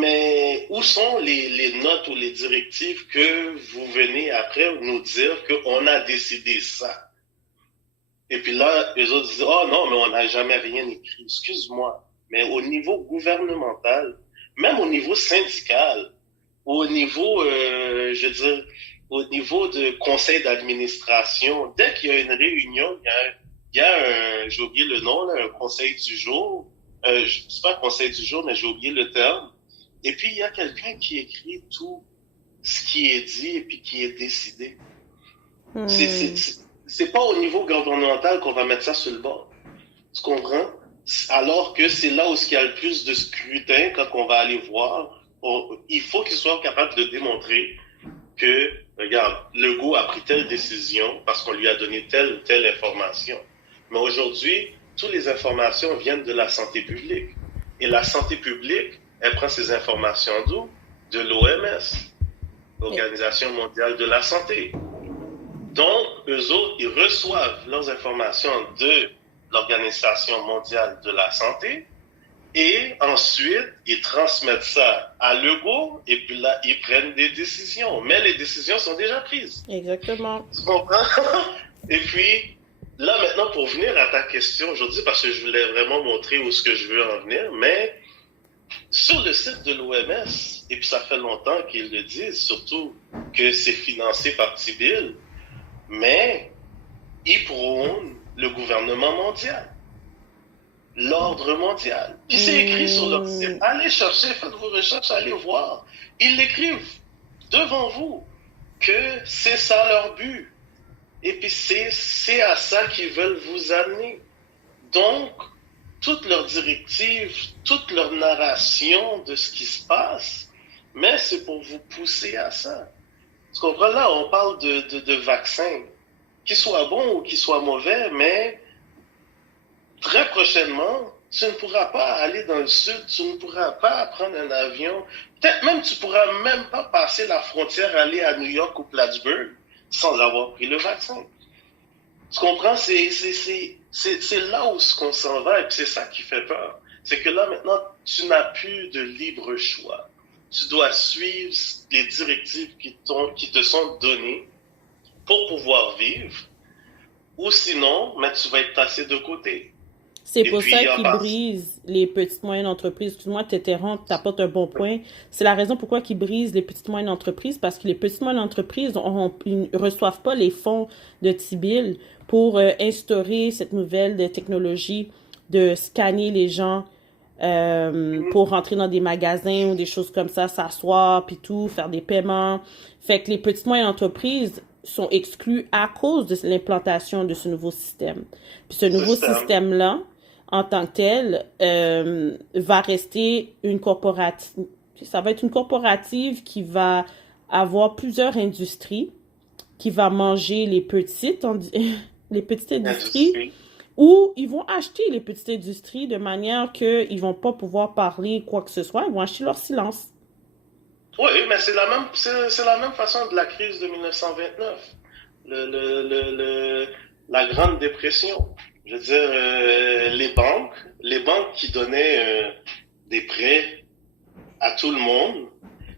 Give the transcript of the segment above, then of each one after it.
Mais où sont les notes ou les directives que vous venez après nous dire qu'on a décidé ça? Et puis là, les autres disent, oh non, mais on n'a jamais rien écrit. Excuse-moi. Mais au niveau gouvernemental, même au niveau syndical, au niveau, je veux dire, au niveau de conseil d'administration, dès qu'il y a une réunion, j'ai oublié le nom, là, un conseil du jour. C'est pas un conseil du jour, mais j'ai oublié le terme. Et puis, il y a quelqu'un qui écrit tout ce qui est dit et puis qui est décidé. C'est, c'est, Hmm. c'est c'est pas au niveau gouvernemental qu'on va mettre ça sur le bord. Tu comprends? Alors que c'est là où il y a le plus de scrutin quand on va aller voir. Il faut qu'il soit capable de démontrer que, regarde, Legault a pris telle décision parce qu'on lui a donné telle ou telle information. Mais aujourd'hui, toutes les informations viennent de la santé publique. Et la santé publique, elle prend ces informations d'où? De l'OMS, Et- l'Organisation mondiale de la santé. Donc, eux autres, ils reçoivent leurs informations de l'Organisation mondiale de la santé et ensuite, ils transmettent ça à Legault et puis là, ils prennent des décisions. Mais les décisions sont déjà prises. Exactement. Tu comprends? Et puis, là maintenant, pour venir à ta question aujourd'hui, parce que je voulais vraiment montrer où ce que je veux en venir, mais sur le site de l'OMS, et puis ça fait longtemps qu'ils le disent, surtout que c'est financé par Tibil, mais ils prônent le gouvernement mondial, l'ordre mondial. Puis c'est écrit sur leur site. Hmm. Allez chercher, faites vos recherches, allez voir. Ils l'écrivent devant vous que c'est ça leur but. Et puis c'est à ça qu'ils veulent vous amener. Donc, toutes leurs directives, toute leur narration de ce qui se passe, mais c'est pour vous pousser à ça. Tu comprends? Là, on parle de vaccins, qu'ils soient bons ou qu'ils soient mauvais, mais très prochainement, tu ne pourras pas aller dans le sud, tu ne pourras pas prendre un avion. Peut-être même tu ne pourras même pas passer la frontière, aller à New York ou Plattsburgh sans avoir pris le vaccin. Tu comprends? C'est là où ce qu'on s'en va et c'est ça qui fait peur. C'est que là, maintenant, tu n'as plus de libre choix. Tu dois suivre les directives qui te sont données pour pouvoir vivre ou sinon, mais tu vas être tassé de côté. C'est Et pour puis, ça en qu'ils partie, brisent les petites moyennes entreprises. Excuse-moi de t'interrompre, t'apportes un bon point. C'est la raison pourquoi qu'ils brisent les petites moyennes entreprises, parce que les petites moyennes entreprises ils ne reçoivent pas les fonds de Tibil pour instaurer cette nouvelle de technologie de scanner les gens pour rentrer dans des magasins ou des choses comme ça, s'asseoir, puis tout, faire des paiements. Fait que les petites moyennes entreprises sont exclues à cause de l'implantation de ce nouveau système. Puis ce nouveau système. système-là, en tant que tel, va rester une corporative. Ça va être une corporative qui va avoir plusieurs industries, qui va manger les petites industries, Industrie. ou ils vont acheter les petites industries de manière qu'ils vont pas pouvoir parler quoi que ce soit, ils vont acheter leur silence. Oui, mais c'est la même façon de la crise de 1929, la Grande Dépression. Je veux dire, les banques qui donnaient des prêts à tout le monde.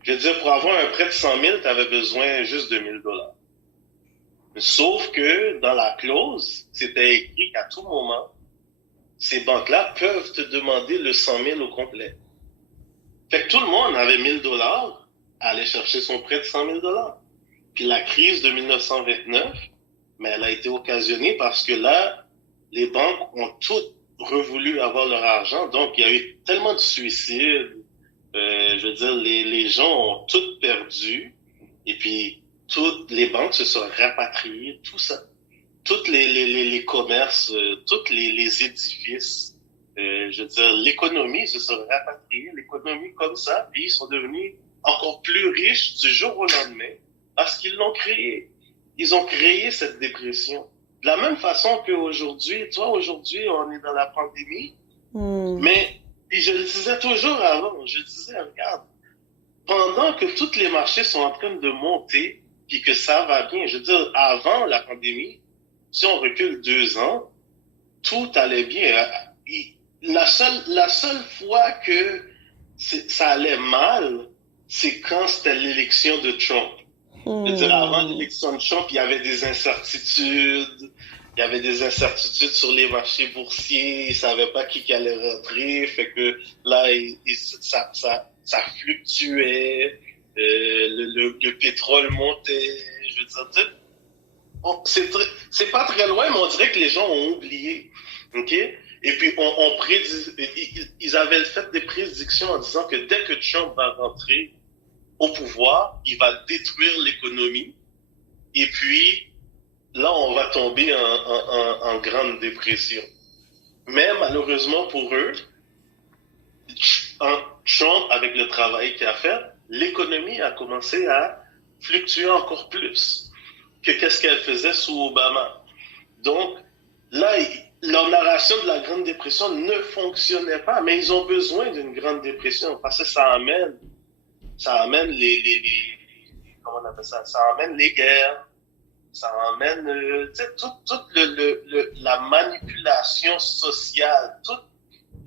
Je veux dire, pour avoir un prêt de 100 000, tu avais besoin juste de 1 000 dollars. Sauf que dans la clause, c'était écrit qu'à tout moment, ces banques-là peuvent te demander le 100 000 au complet. Fait que tout le monde avait 1 000 dollars à aller chercher son prêt de 100 000 dollars. Puis la crise de 1929, mais elle a été occasionnée parce que là, les banques ont toutes revoulu avoir leur argent. Donc, il y a eu tellement de suicides. Je veux dire, les gens ont tout perdu. Et puis, toutes les banques se sont rapatriées, tout ça. Toutes les commerces, tous les édifices, je veux dire, l'économie se sont rapatriée, l'économie comme ça, puis ils sont devenus encore plus riches du jour au lendemain parce qu'ils l'ont créé. Ils ont créé cette dépression. De la même façon qu'aujourd'hui, tu vois, aujourd'hui, on est dans la pandémie, Hmm. mais puis je le disais toujours avant, je disais, regarde, pendant que tous les marchés sont en train de monter, puis que ça va bien, je veux dire, avant la pandémie, si on recule 2 ans, tout allait bien. La seule fois que ça allait mal, c'est quand c'était l'élection de Trump. C'est-à-dire, avant l'élection de Trump, il y avait des incertitudes. Il y avait des incertitudes sur les marchés boursiers. Ils ne savaient pas qui allait rentrer. Fait que là, ça fluctuait. Le pétrole montait. Je veux dire, c'est pas très loin, mais on dirait que les gens ont oublié. OK? Et puis, ils avaient fait des prédictions en disant que dès que Trump va rentrer au pouvoir, il va détruire l'économie. Et puis, là, on va tomber en grande dépression. Mais malheureusement pour eux, Trump, avec le travail qu'il a fait, l'économie a commencé à fluctuer encore plus que qu'est-ce qu'elle faisait sous Obama. Donc, là, leur narration de la Grande Dépression ne fonctionnait pas, mais ils ont besoin d'une Grande Dépression parce que ça amène comment on appelle ça? Ça amène les guerres, ça amène toute la manipulation sociale, toute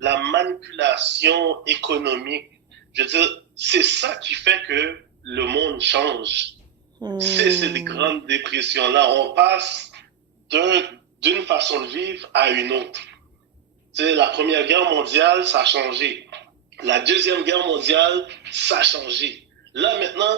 la manipulation économique. Je veux dire, c'est ça qui fait que le monde change. C'est ces grandes dépressions-là. On passe d'une façon de vivre à une autre. Tu sais, la Première Guerre mondiale, ça a changé. La Deuxième Guerre mondiale, ça a changé. Là, maintenant,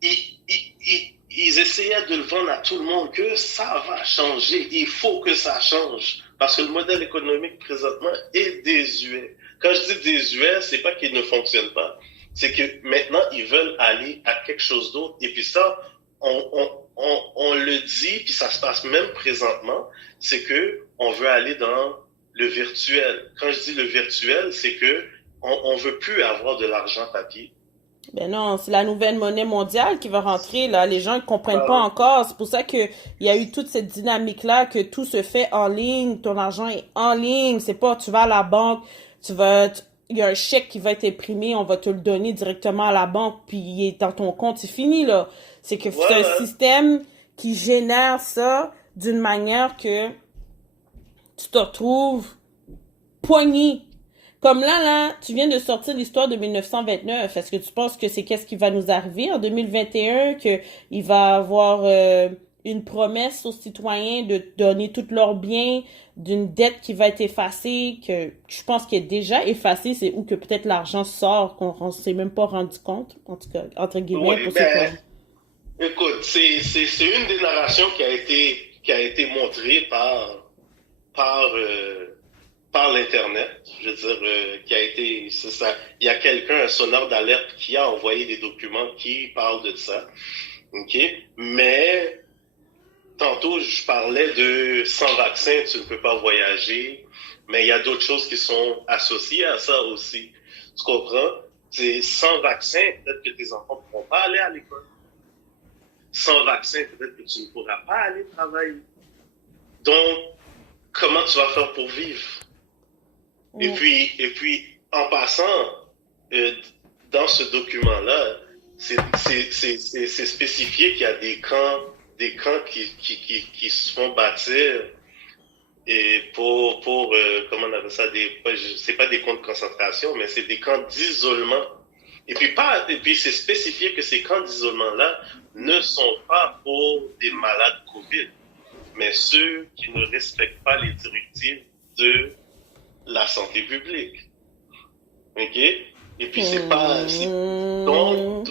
ils essayaient de le vendre à tout le monde que ça va changer. Il faut que ça change. Parce que le modèle économique présentement est désuet. Quand je dis désuet, c'est pas qu'il ne fonctionne pas. C'est que maintenant, ils veulent aller à quelque chose d'autre. Et puis ça, on le dit, puis ça se passe même présentement, c'est que on veut aller dans le virtuel. Quand je dis le virtuel, c'est que on veut plus avoir de l'argent papier. Ben non, c'est la nouvelle monnaie mondiale qui va rentrer, là. Les gens ne comprennent pas encore. C'est pour ça qu'il y a eu toute cette dynamique-là, que tout se fait en ligne. Ton argent est en ligne. C'est pas, tu vas à la banque, il y a un chèque qui va être imprimé, on va te le donner directement à la banque, puis il est dans ton compte, c'est fini, là. C'est que c'est un système qui génère ça d'une manière que tu te retrouves poigné. Comme là, tu viens de sortir l'histoire de 1929. Est-ce que tu penses que c'est qu'est-ce qui va nous arriver en 2021, qu'il va avoir une promesse aux citoyens de donner tous leurs biens, d'une dette qui va être effacée, que je pense qu'elle est déjà effacée, c'est où que peut-être l'argent sort, qu'on ne s'est même pas rendu compte, en tout cas, entre guillemets. Oui, écoute, c'est une des narrations qui a été montrée par l'Internet, je veux dire, qui a été, c'est ça. Il y a quelqu'un, un sonneur d'alerte, qui a envoyé des documents qui parlent de ça. OK? Mais, tantôt, je parlais de sans vaccin, tu ne peux pas voyager. Mais il y a d'autres choses qui sont associées à ça aussi. Tu comprends? C'est sans vaccin, peut-être que tes enfants ne pourront pas aller à l'école. Sans vaccin, peut-être que tu ne pourras pas aller travailler. Donc, comment tu vas faire pour vivre? Et puis, en passant, dans ce document-là, c'est spécifié qu'il y a des camps qui se font bâtir et pour comment on appelle ça, c'est pas des camps de concentration, mais c'est des camps d'isolement. Et puis c'est spécifié que ces camps d'isolement-là ne sont pas pour des malades COVID, mais ceux qui ne respectent pas les directives de la santé publique. OK? Et puis c'est pas... Donc,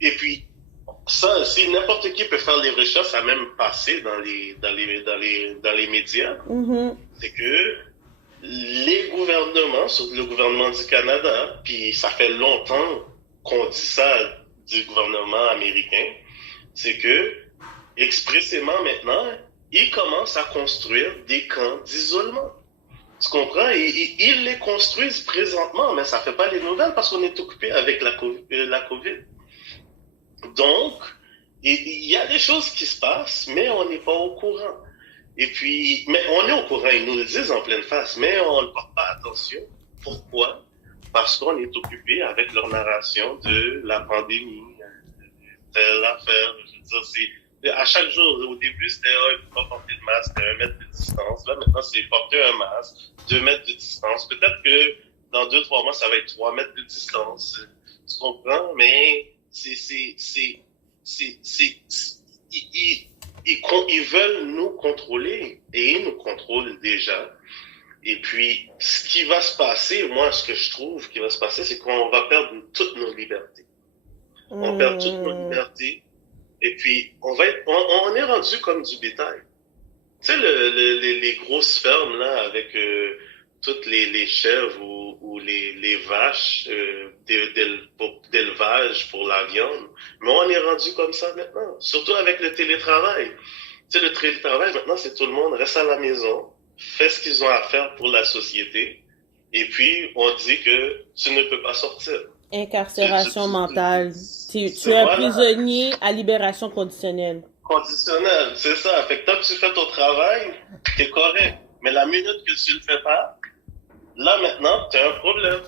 et puis, ça, si n'importe qui peut faire les recherches, ça a même passé dans les médias, c'est que les gouvernements, surtout le gouvernement du Canada, puis ça fait longtemps qu'on dit ça du gouvernement américain, c'est que expressément maintenant, ils commencent à construire des camps d'isolement. Tu comprends? Ils les construisent présentement, mais ça fait pas les nouvelles parce qu'on est occupé avec la COVID. Donc, il y a des choses qui se passent, mais on n'est pas au courant. Et puis, mais on est au courant, ils nous le disent en pleine face, mais on ne porte pas attention. Pourquoi? Parce qu'on est occupé avec leur narration de la pandémie, telle affaire. Je veux dire, à chaque jour, au début, c'était il ne faut pas porter de masque, 1 mètre de distance. Là, maintenant, c'est porter un masque, 2 mètres de distance. Peut-être que dans 2-3 mois, ça va être 3 mètres de distance. Tu comprends? Mais ils veulent nous contrôler et ils nous contrôlent déjà. Et puis, ce qui va se passer, moi, ce que je trouve qui va se passer, c'est qu'on va perdre toutes nos libertés. On perd toutes nos libertés. Et puis, on est rendu comme du bétail. Tu sais, les grosses fermes, là, avec toutes les chèvres ou les vaches d'élevage pour la viande. Mais on est rendu comme ça maintenant. Surtout avec le télétravail. Tu sais, le télétravail, maintenant, c'est tout le monde reste à la maison, fait ce qu'ils ont à faire pour la société, et puis on dit que tu ne peux pas sortir. Incarcération mentale. Tu es un prisonnier à libération conditionnelle. Conditionnelle, c'est ça. Fait que tant que tu fais ton travail, t'es correct. Mais la minute que tu le fais pas, là maintenant, tu as un problème.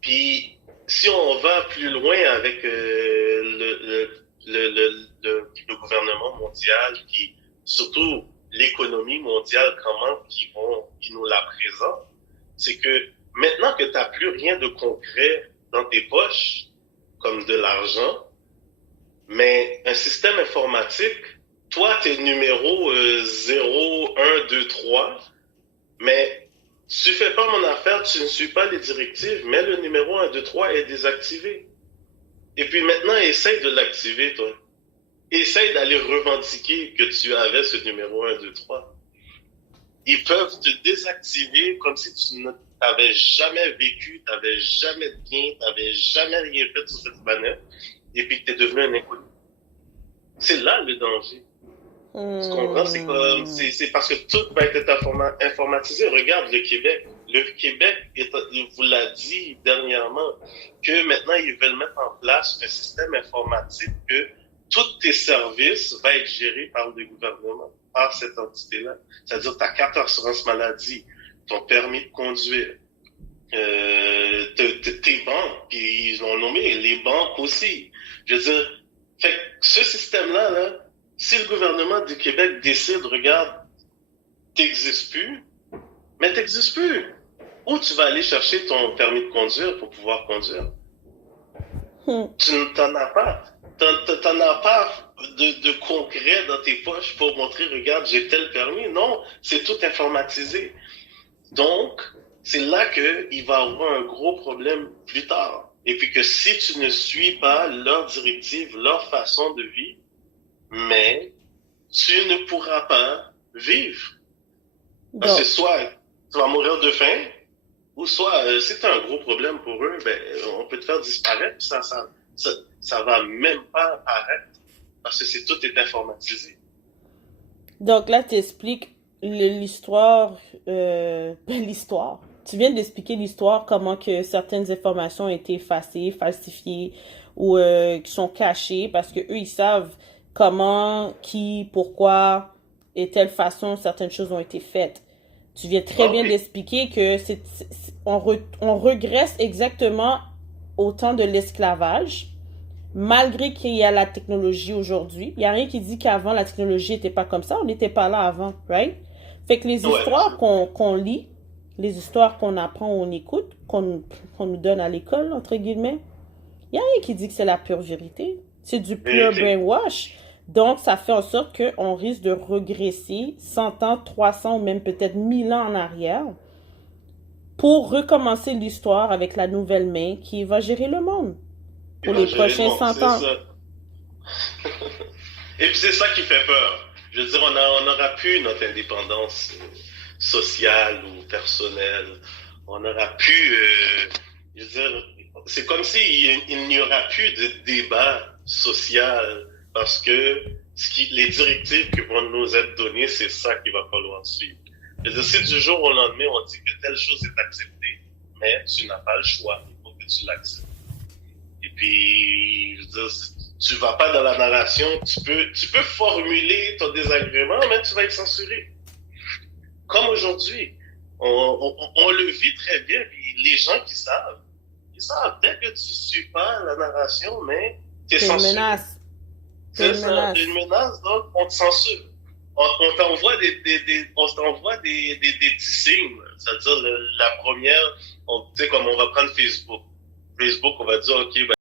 Puis si on va plus loin avec le gouvernement mondial, qui surtout l'économie mondiale, comment ils nous la présentent, c'est que maintenant que tu n'as plus rien de concret dans tes poches, comme de l'argent, mais un système informatique, toi, t'es numéro 0, 1, 2, 3, mais tu fais pas mon affaire, tu ne suis pas les directives, mais le numéro 1, 2, 3 est désactivé. Et puis maintenant, essaye de l'activer, toi. Essaye d'aller revendiquer que tu avais ce numéro 1, 2, 3. Ils peuvent te désactiver comme si tu n'avais jamais vécu, tu n'avais jamais de bien, tu n'avais jamais rien fait sur cette planète, et puis que tu es devenu un inconnu. C'est là le danger. Tu comprends? C'est parce que tout va être informatisé. Regarde le Québec. Le Québec, il vous l'a dit dernièrement, que maintenant, ils veulent mettre en place un système informatique que tous tes services vont être gérés par le gouvernement, par cette entité-là. C'est-à-dire ta carte d'assurance maladie, ton permis de conduire, tes banques, puis ils ont nommé les banques aussi. Je veux dire, fait que ce système-là, là, si le gouvernement du Québec décide, regarde, t'existes plus, mais t'existes plus. Où tu vas aller chercher ton permis de conduire pour pouvoir conduire? Tu n'en as pas. T'en as pas de concret dans tes poches pour montrer, regarde, j'ai tel permis. Non, c'est tout informatisé. Donc, c'est là qu'il va y avoir un gros problème plus tard. Et puis que si tu ne suis pas leurs directives, leur façon de vivre, mais tu ne pourras pas vivre. Parce que soit tu vas mourir de faim, ou soit, si tu as un gros problème pour eux, ben, on peut te faire disparaître, ça va même pas apparaître, parce que tout est informatisé. Donc là, tu expliques l'histoire, l'histoire. Tu viens d'expliquer l'histoire, comment que certaines informations ont été effacées, falsifiées, ou qui sont cachées, parce que eux, ils savent comment, qui, pourquoi, et telle façon certaines choses ont été faites. Tu viens très bien d'expliquer que on regresse exactement au temps de l'esclavage, malgré qu'il y a la technologie aujourd'hui. Il n'y a rien qui dit qu'avant, la technologie n'était pas comme ça. On n'était pas là avant, right? Fait que les histoires qu'on lit, les histoires qu'on apprend, on écoute, qu'on nous donne à l'école, entre guillemets, il n'y a rien qui dit que c'est la pure vérité. C'est du pure brainwash. Donc, ça fait en sorte qu'on risque de regresser 100 ans, 300 ou même peut-être 1000 ans en arrière pour recommencer l'histoire avec la nouvelle main qui va gérer le monde pour les prochains 100 ans. Et puis, c'est ça qui fait peur. Je veux dire, on n'aura plus notre indépendance sociale ou personnelle. On n'aura plus... je veux dire, c'est comme s'il n'y aura plus de débat social parce que les directives qui vont nous être données, c'est ça qu'il va falloir suivre. Je veux dire, si du jour au lendemain, on dit que telle chose est acceptée, mais tu n'as pas le choix, il faut que tu l'acceptes. Et puis, je veux dire, tu vas pas dans la narration, tu peux formuler ton désagrément, mais tu vas être censuré. Comme aujourd'hui, on le vit très bien, puis les gens qui savent, ils savent, dès que tu suis pas la narration, mais t'es censuré. Menace. C'est ça, une menace, donc on te censure. on t'envoie on t'envoie des petits signes. C'est-à-dire, la première, tu sais, comme on va prendre Facebook. Facebook, on va dire, OK, ben,